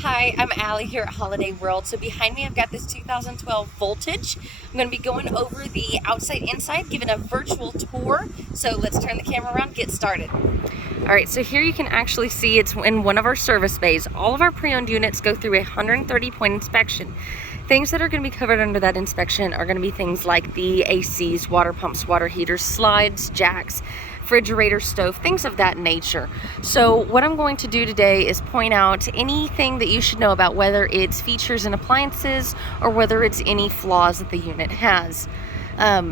Hi, I'm Allie here at Holiday World. So behind me I've got this 2012 Voltage. I'm going to be going over the outside inside, giving a virtual tour. So let's turn the camera around, get started. Alright, so here you can actually see it's in one of our service bays. All of our pre-owned units go through a 130-point inspection. Things that are going to be covered under that inspection are going to be things like the ACs, water pumps, water heaters, slides, jacks, refrigerator, stove, things of that nature. So what I'm going to do today is point out anything that you should know about, whether it's features and appliances or whether it's any flaws that the unit has.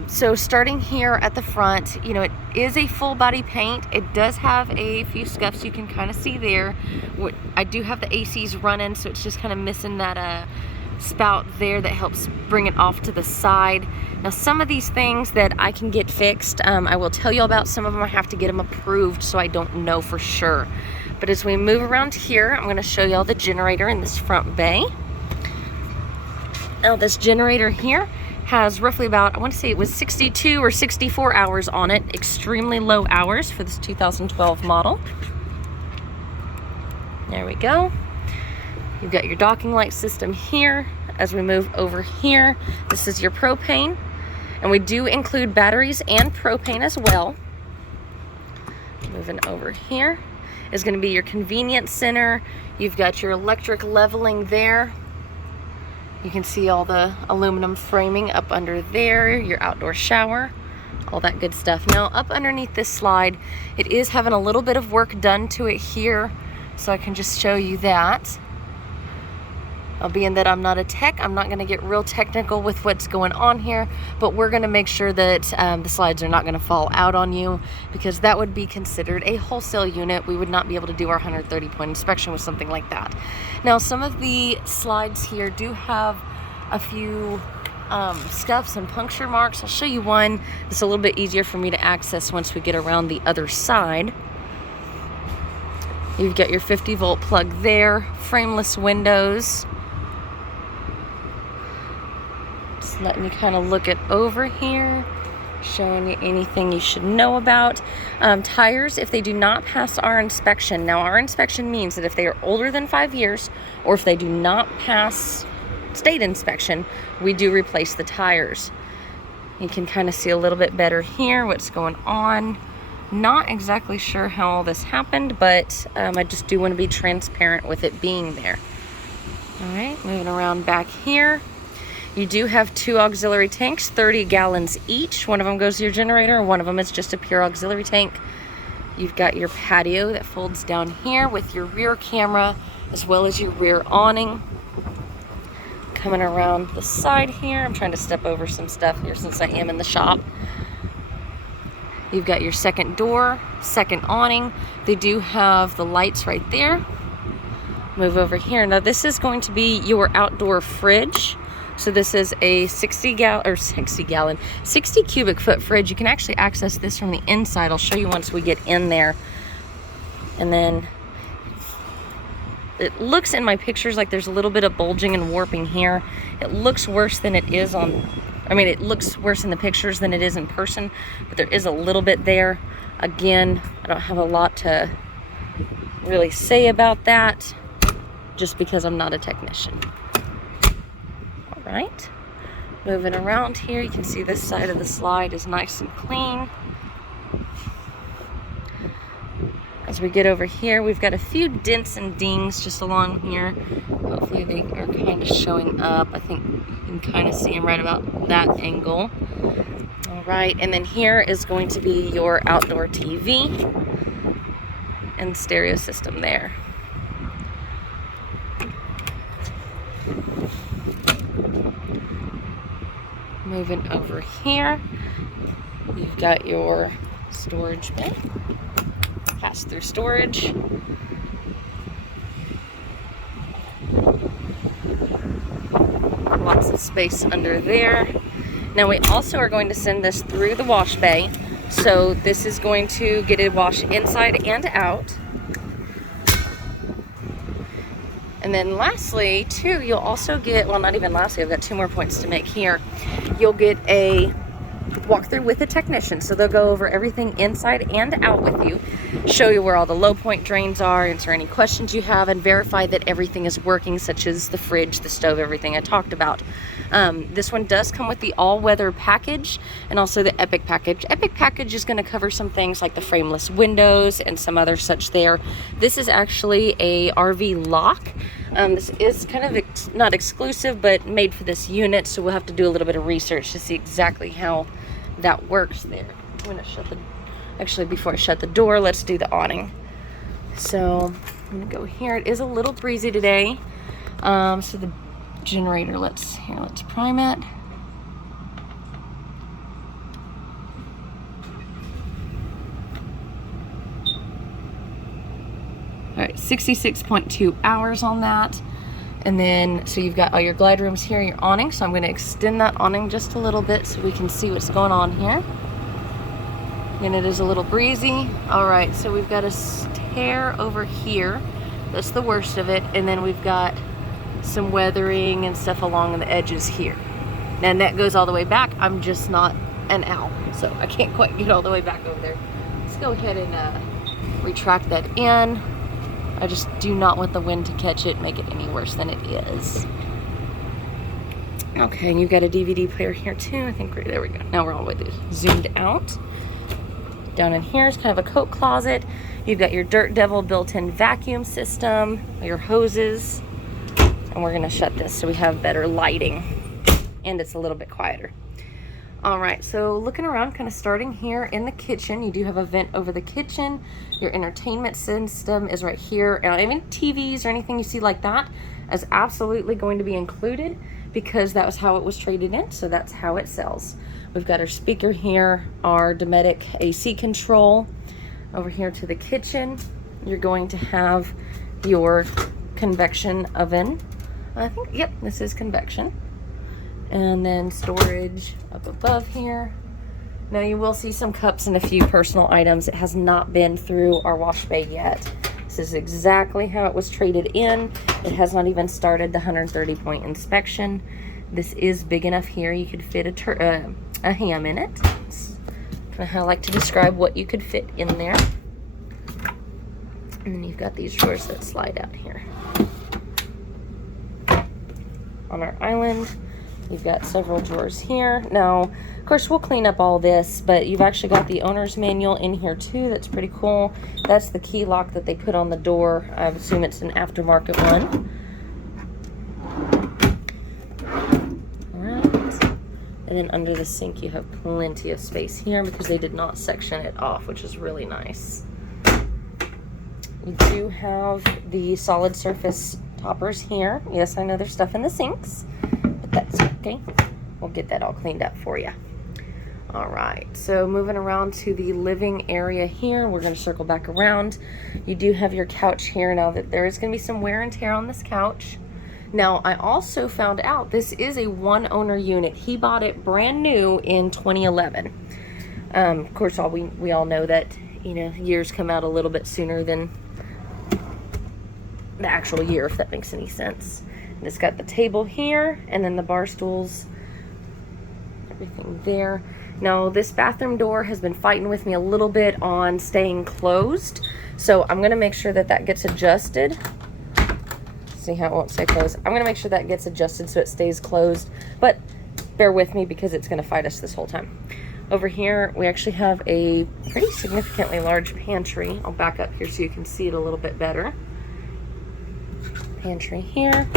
So starting here at the front, it is a full body paint. It does have a few scuffs you can kind of see there. I do have the ACs running, so it's just kind of missing that spout there that helps bring it off to the side. Now some of these things that I can get fixed, I will tell you about. Some of them I have to get them approved, so I don't know for sure. But as we move around here, I'm going to show you all the generator in this front bay. Now this generator here has roughly about, I want to say it was 62 or 64 hours on it. Extremely low hours for this 2012 model. There we go. You've got your docking light system here. As we move over here, this is your propane. And we do include batteries and propane as well. Moving over here is going to be your convenience center. You've got your electric leveling there. You can see all the aluminum framing up under there, your outdoor shower, all that good stuff. Now up underneath this slide, it is having a little bit of work done to it here, so I can just show you that. Being that I'm not a tech, I'm not going to get real technical with what's going on here, but we're going to make sure that the slides are not going to fall out on you, because that would be considered a wholesale unit. We would not be able to do our 130-point inspection with something like that. Now some of the slides here do have a few scuffs and puncture marks. I'll show you one that's a little bit easier for me to access once we get around the other side. You've got your 50-volt plug there, frameless windows. Just letting you kind of look it over here, showing you anything you should know about. Tires, if they do not pass our inspection. Now our inspection means that if they are older than 5 years, or if they do not pass state inspection, we do replace the tires. You can kind of see a little bit better here what's going on. Not exactly sure how all this happened, but I just do want to be transparent with it being there. All right, moving around back here. You do have two auxiliary tanks, 30 gallons each. One of them goes to your generator, and one of them is just a pure auxiliary tank. You've got your patio that folds down here with your rear camera, as well as your rear awning. Coming around the side here, I'm trying to step over some stuff here since I am in the shop. You've got your second door, second awning. They do have the lights right there. Move over here. Now this is going to be your outdoor fridge. So this is a 60 cubic foot fridge. You can actually access this from the inside. I'll show you once we get in there. And then it looks in my pictures like there's a little bit of bulging and warping here. It looks worse than it is it looks worse in the pictures than it is in person, but there is a little bit there. Again, I don't have a lot to really say about that, just because I'm not a technician. All right, moving around here, you can see this side of the slide is nice and clean. As we get over here, we've got a few dents and dings just along here. Hopefully they are kind of showing up. I think you can kind of see them right about that angle. All right, and then here is going to be your outdoor TV and stereo system there. Moving over here, you've got your storage bin. Pass-through storage. Lots of space under there. Now we also are going to send this through the wash bay. So this is going to get a wash inside and out. And then lastly, too, you'll also get, well, not even lastly, I've got two more points to make here. You'll get a walk through with a technician. So they'll go over everything inside and out with you, show you where all the low point drains are, answer any questions you have, and verify that everything is working, such as the fridge, the stove, everything I talked about. This one does come with the all-weather package and also the Epic package. Epic package is going to cover some things like the frameless windows and some other such there. This is actually a RV lock. This is kind of not exclusive, but made for this unit, so we'll have to do a little bit of research to see exactly how that works there. I'm going to shut the, actually before I shut the door, let's do the awning. So I'm going to go here. It is a little breezy today. So the generator, let's prime it. All right, 66.2 hours on that. And then, so you've got all your glide rooms here, your awning. So I'm going to extend that awning just a little bit so we can see what's going on here. And it is a little breezy. All right, so we've got a stair over here. That's the worst of it. And then we've got some weathering and stuff along the edges here. And that goes all the way back. I'm just not an owl, so I can't quite get all the way back over there. Let's go ahead and retract that in. I just do not want the wind to catch it, make it any worse than it is. Okay, and you've got a DVD player here too. I think there we go. Now we're all the way zoomed out. Down in here is kind of a coat closet. You've got your Dirt Devil built-in vacuum system, your hoses, and we're gonna shut this so we have better lighting and it's a little bit quieter. All right, so looking around, kind of starting here in the kitchen, you do have a vent over the kitchen. Your entertainment system is right here. And even TVs or anything you see like that is absolutely going to be included because that was how it was traded in. So that's how it sells. We've got our speaker here, our Dometic AC control. Over here to the kitchen, you're going to have your convection oven. I think, yep, this is convection. And then storage up above here. Now you will see some cups and a few personal items. It has not been through our wash bay yet. This is exactly how it was traded in. It has not even started the 130-point inspection. This is big enough here. You could fit a ham in it. That's kind of how I like to describe what you could fit in there. And then you've got these drawers that slide out here. On our island, you've got several drawers here. Now, of course, we'll clean up all this, but you've actually got the owner's manual in here too. That's pretty cool. That's the key lock that they put on the door. I assume it's an aftermarket one. All right. And then under the sink, you have plenty of space here because they did not section it off, which is really nice. You do have the solid surface toppers here. Yes, I know there's stuff in the sinks, but that's okay. We'll get that all cleaned up for you. All right, so moving around to the living area here, we're going to circle back around. You do have your couch here. Now that there is going to be some wear and tear on this couch. Now, I also found out this is a one-owner unit. He bought it brand new in 2011. Of course, we all know that, you know, years come out a little bit sooner than the actual year, if that makes any sense. And it's got the table here and then the bar stools, everything there. Now this bathroom door has been fighting with me a little bit on staying closed, so I'm gonna make sure that that gets adjusted. See how it won't stay closed? I'm gonna make sure that gets adjusted so it stays closed, but bear with me because it's gonna fight us this whole time. Over here we actually have a pretty significantly large pantry. I'll back up here so you can see it a little bit better. Pantry here,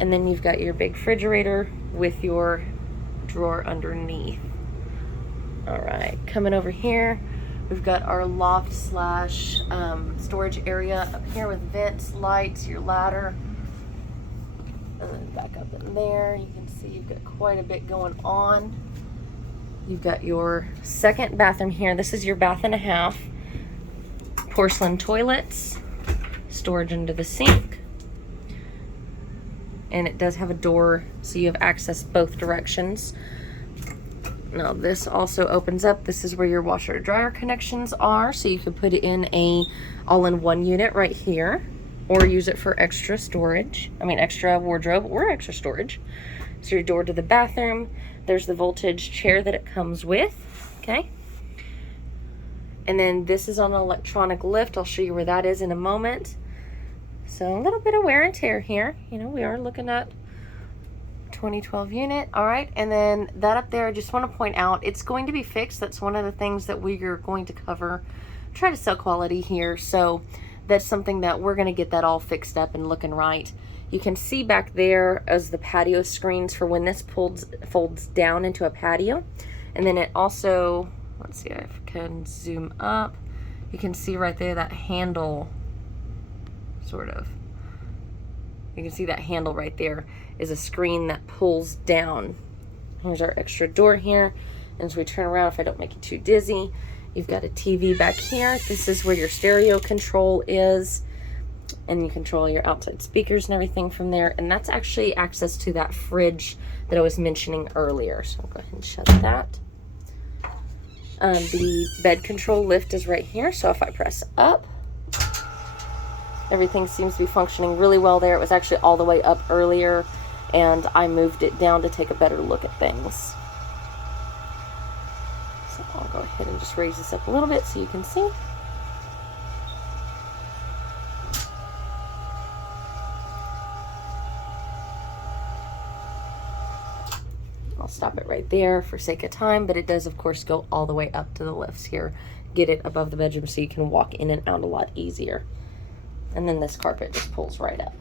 and then you've got your big refrigerator with your drawer underneath. All right, coming over here, we've got our loft slash storage area up here with vents, lights, your ladder, and then back up in there. You can see you've got quite a bit going on. You've got your second bathroom here. This is your bath and a half. Porcelain toilets, storage under the sink. And it does have a door, so you have access both directions. Now this also opens up. This is where your washer dryer connections are, so you could put it in a all-in-one unit right here, or use it for extra storage. I mean, extra wardrobe or extra storage. So your door to the bathroom. there's the voltage chair that it comes with, okay? And then this is on an electronic lift. I'll show you where that is in a moment. So a little bit of wear and tear here. You know, we are looking at 2012 unit. All right, and then that up there, I just want to point out, it's going to be fixed. That's one of the things that we are going to cover. Try to sell quality here, so that's something that we're going to get that all fixed up and looking right. You can see back there as the patio screens for when this folds down into a patio. And then it also, let's see if I can zoom up. You can see right there that handle, sort of. You can see that handle right there is a screen that pulls down. Here's our extra door here. And as we turn around, if I don't make you too dizzy, you've got a TV back here. This is where your stereo control is. And you control your outside speakers and everything from there. And that's actually access to that fridge that I was mentioning earlier. So I'll go ahead and shut that. The bed control lift is right here. So if I press up, everything seems to be functioning really well there. It was actually all the way up earlier, and I moved it down to take a better look at things. So I'll go ahead and just raise this up a little bit so you can see. I'll stop it right there for sake of time, but it does of course go all the way up to the lifts here. Get it above the bedroom so you can walk in and out a lot easier. And then this carpet just pulls right up.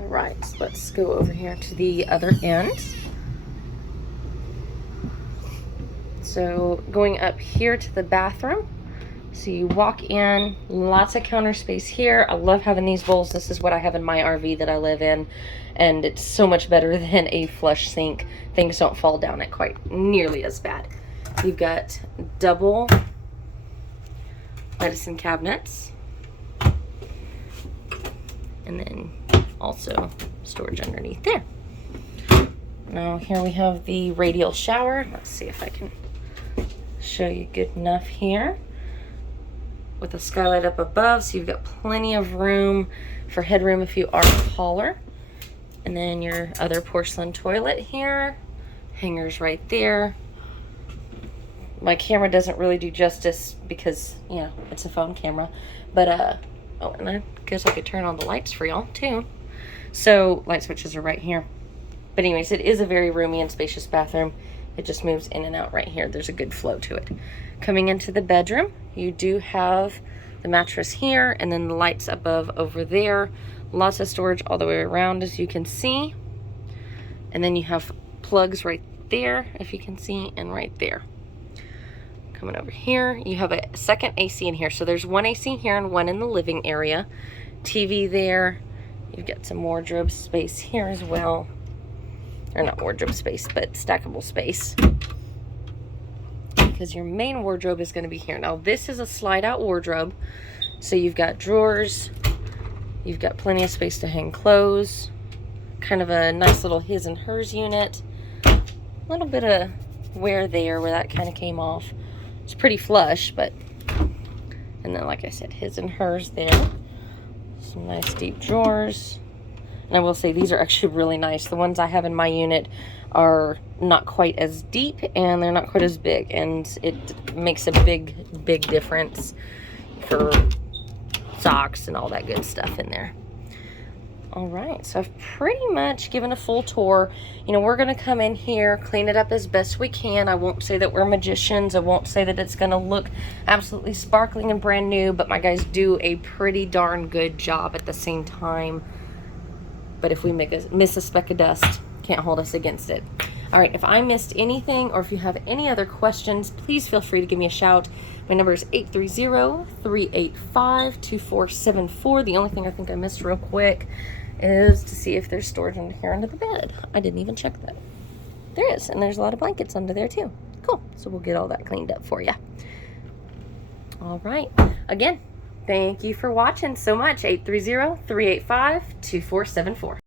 All right, so let's go over here to the other end. So going up here to the bathroom. So you walk in, lots of counter space here. I love having these bowls. This is what I have in my RV that I live in. And it's so much better than a flush sink. Things don't fall down it quite nearly as bad. You've got double medicine cabinets. And then also storage underneath there. Now here we have the radial shower. Let's see if I can show you good enough here. With a skylight up above, so you've got plenty of room for headroom if you are taller. And then your other porcelain toilet here. Hangers right there. My camera doesn't really do justice because, you know, it's a phone camera. But, oh, and I guess I could turn on the lights for y'all too. So, light switches are right here. But anyways, it is a very roomy and spacious bathroom. It just moves in and out right here. There's a good flow to it. Coming into the bedroom, you do have the mattress here and then the lights above over there. Lots of storage all the way around, as you can see. And then you have plugs right there, if you can see, and right there. Coming over here, you have a second AC in here. So there's one AC here and one in the living area. TV there. You've got some wardrobe space here as well. Or not wardrobe space, but stackable space. Because your main wardrobe is going to be here. Now this is a slide out wardrobe. So you've got drawers. You've got plenty of space to hang clothes. Kind of a nice little his and hers unit. A little bit of wear there where that kind of came off. It's pretty flush, but... And then like I said, his and hers there. Some nice deep drawers. And I will say these are actually really nice. The ones I have in my unit are not quite as deep and they're not quite as big. And it makes a big difference for socks and all that good stuff in there. All right, so I've pretty much given a full tour. You know, we're gonna come in here, clean it up as best we can. I won't say that we're magicians. I won't say that it's gonna look absolutely sparkling and brand new, but my guys do a pretty darn good job at the same time. But if we miss a speck of dust, can't hold us against it. All right, if I missed anything or if you have any other questions, please feel free to give me a shout. My number is 830-385-2474. The only thing I think I missed real quick is to see if there's storage under here under the bed. I didn't even check that. There is, and there's a lot of blankets under there too. Cool, so we'll get all that cleaned up for you. All right, again, thank you for watching so much. 830-385-2474.